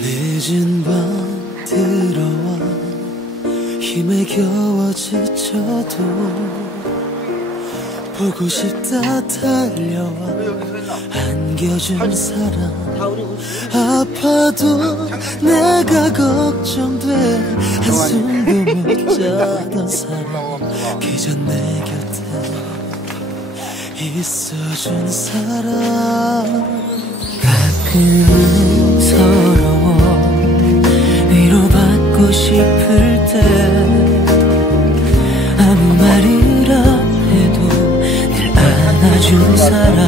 늦은 밤 들어와 힘에 겨워 지쳐도 보고 싶다 달려와 안겨준 사람 아파도 내가 걱정돼 한숨도 못 자던 사람 그저 내 곁에 있어준 사람 가끔은 서러워 위로받고 싶을 때 아무 말을 안 해도 늘 안아준 사람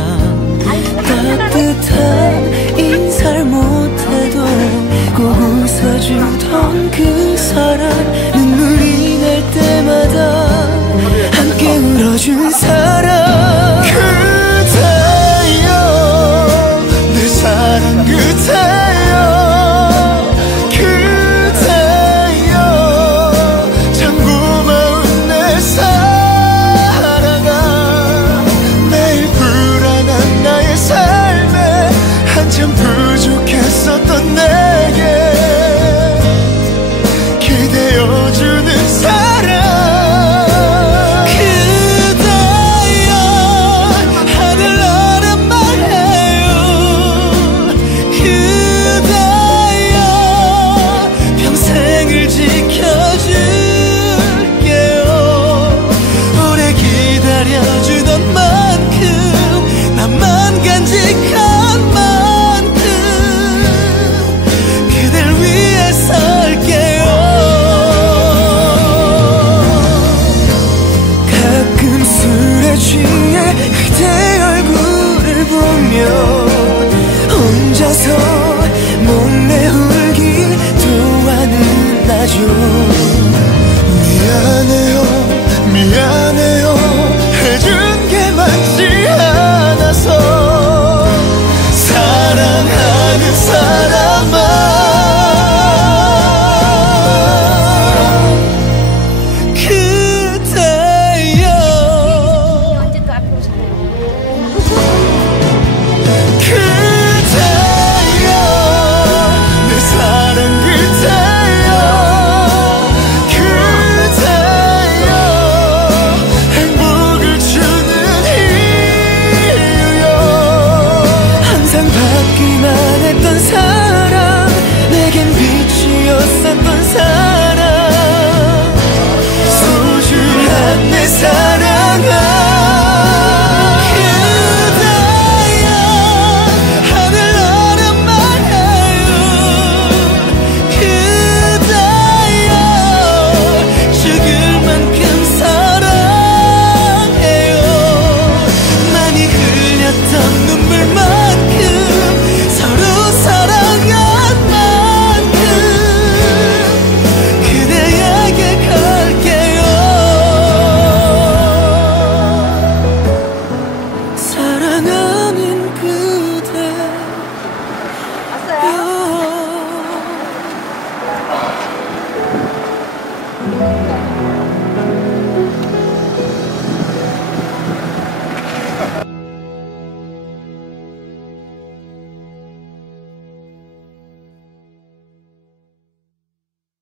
따뜻한 인사를 못해도 꼭 웃어주던 그 사람 눈물이 날 때마다 함께 울어준 사람 그대여 내 사랑 그대여 그대여 참 고마운 내 사랑아 매일 불안한 나의 삶에 한참 부족했었던 내게 기대어주는 사랑 그대여 하늘 나란 말해요 그대여 평생을 지켜줄게요 오래 기다려주던 만큼 나만 간직한 만큼 그댈 위해 살게요 가끔 술에 취해 그대 얼굴을 보며 혼자서 몰래 울기도 하는 나죠 미안해요 미안해요 해준 게 맞지 않아서 사랑하는 사람아 그대여 언제 또 앞으로 잘해요. 그대여 내 사랑 그대여 그대여 행복을 주는 이유요 항상 받기만 했던 사랑 내겐 빛이었었던 사랑